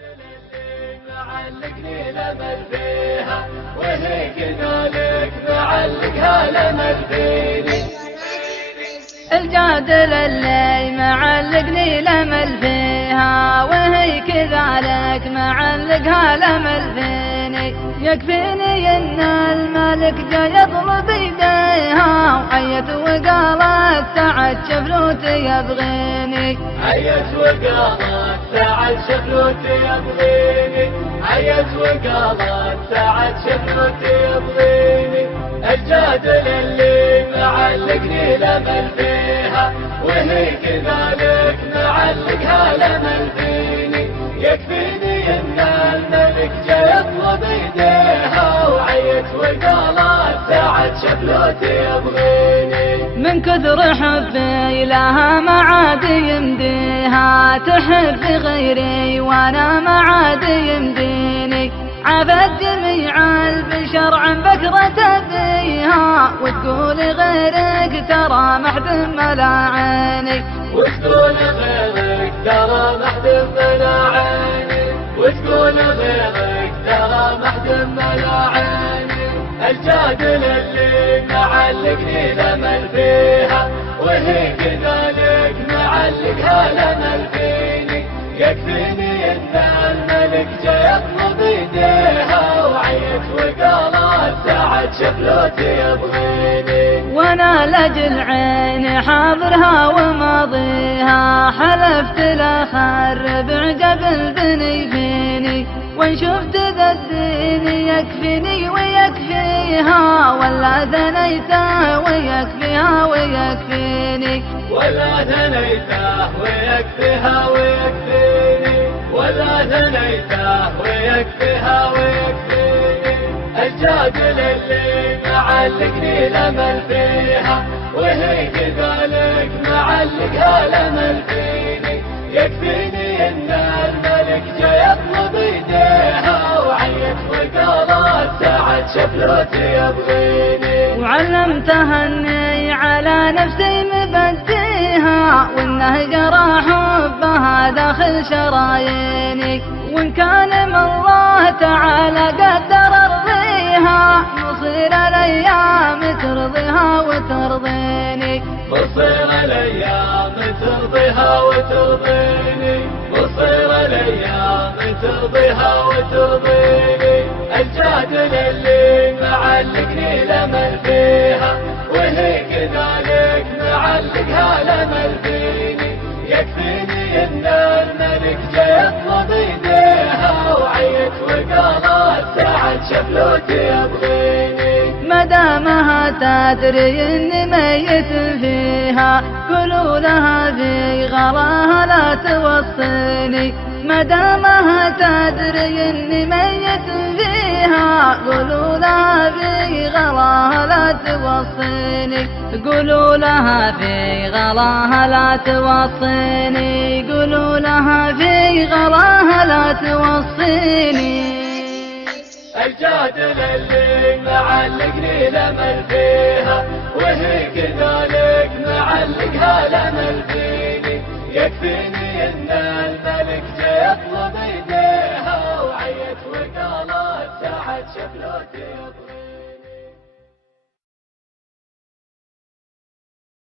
اللي معلقني الامل فيها وهي كذلك معلقها الامل فيني. الجادل اللي معلقني الامل فيها وهي كذلك معلقها الامل فيني. يكفيني ان الملك جا يطلب يديها وحيت وقالت سعد شفلوتي يبغيني. عيت وقالت سعد شفلوتي يبغيني. عيت وقالت سعد شفلوتي يبغيني. الجادل اللي معلقني الامل فيها وهي كذلك معلقها الامل فيني. يكفيني ان الملك جا يطلب يديها وعيت وقالت سعد شفلوتي يبغيني. من كثر حبي لها ما عاد يمديها تحب غيري وانا ما عاد يمديني. عفت جميع البشر عن بكرة أبيها وتقول غيرك ترى محد ملا عيني. وتقول غيرك ترى محد ملا عيني. وتقول غيرك ترى محد ملا عيني. الجادل اللي معلقني الامل فيها وهي كذلك معلقها الامل فيني. يكفيني ان الملك جا يطلب يديها وعيت وقالت سعد شفلوتي يبغيني. وانا لاجل عيني حاضرها وماضيها حلفت لا خرب قبل بني فيني. وان شفت ذا الدين يكفيني ويكفيها ولا ثنيته ويكفيها ويكفيني. ولا ثنيته ويكفيها ويكفيني. ولا ثنيته ويكفيها ويكفيني. الجادل اللي معلقني الامل فيها وهي كذلك معلقها الامل فيني. يكفيني ان الملك جا يطلب يديها وعيت وقالت سعد شفلوتي يبغيني. وعلمتها اني على نفسي مبديها وانه جرى حبها داخل شراييني. وان كان من الله تعالى قدر ارضيها مصير الايام ترضيها وترضيني. مصير الايام ترضيها وترضيني. مصير الايام ترضيها وترضيني. الجادل اللي معلقني الامل فيها وهي كذلك معلقها الامل فيني. يكفيني ان الملك جا يطلب يديها وعيت وقالت سعد شفلوتي يبغيني. مدامها تدري اني ميت فيها قولوا لها في غلاها لا توصيني. مدامها تدري اني ميت فيها قولوا لها في غلاها لا توصيني. قولوا لها في غلاها لا توصيني. قولوا لها في غلاها لا توصيني. الجادل اللي معلقني الامل فيها وهي كذلك معلقها الامل فيني. يكفيني ان الملك جا يطلب يديها وعيت وقالت سعد شفلوتي